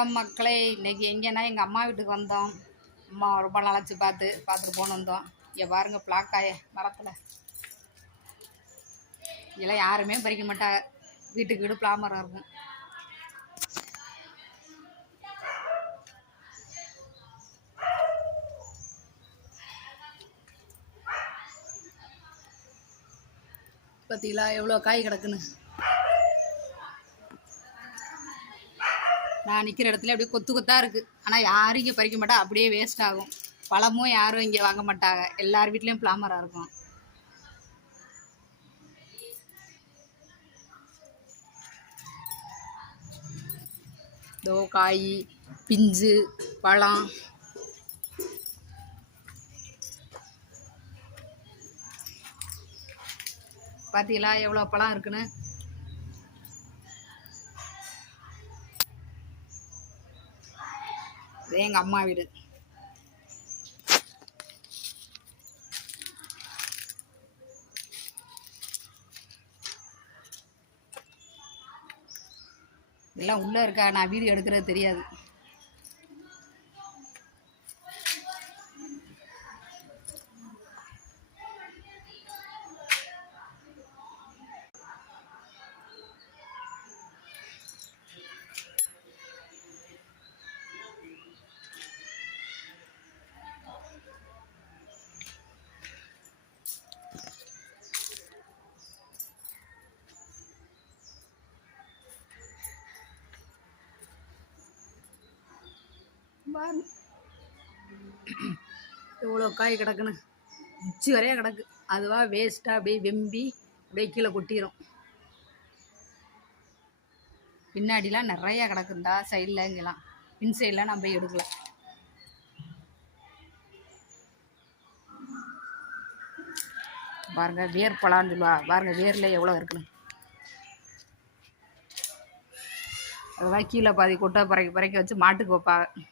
வணக்கம் மக்களே. இன்னைக்கு எங்கன்னா எங்கள் அம்மா வீட்டுக்கு வந்தோம். அம்மா ரொம்ப நாளாச்சு பார்த்துட்டு போன வந்தோம். இங்கே பாருங்க பிளாக்காய மரத்தில் இதெல்லாம் யாருமே பறிக்க மாட்டாங்க. வீட்டுக்கு வீடு பிளாமரம் இருக்கும். பார்த்தீங்களா எவ்வளோ காய் கிடக்குன்னு. நான் நிற்கிற இடத்துல அப்படியே கொத்து கொத்தாக இருக்குது. ஆனால் யாரும் இங்கே பறிக்க மாட்டா, அப்படியே வேஸ்ட் ஆகும். பழமும் யாரும் இங்கே வாங்க மாட்டாங்க. எல்லார் வீட்லேயும் பிளாமரம் இருக்கும். இதோ காய், பிஞ்சு, பழம். பார்த்தீங்களா எவ்வளோ பழம் இருக்குன்னு. இதே எங்கள் அம்மா வீடு. எல்லாம் உள்ளே இருக்கா, நான் வீடியோ எடுக்கிறது தெரியாது. எவ்வளோ காய் கிடக்குன்னு, உச்சி வரையா கிடக்கு. அதுவாக வேஸ்ட்டாக அப்படியே வெம்பி அப்படியே கீழே கொட்டிடும். பின்னாடிலாம் நிறையா கிடக்குந்தா சைடில் இங்கெல்லாம். பின் சைடெலாம் நான் போய் எடுக்கல. பாருங்க வேர் பழான்னு சொல்லுவா. பாருங்க வேரில் எவ்வளோ இருக்குன்னு. அதுதான் கீழே பாதி கொட்டை பறக்க வச்சு மாட்டுக்கு வைப்பாங்க.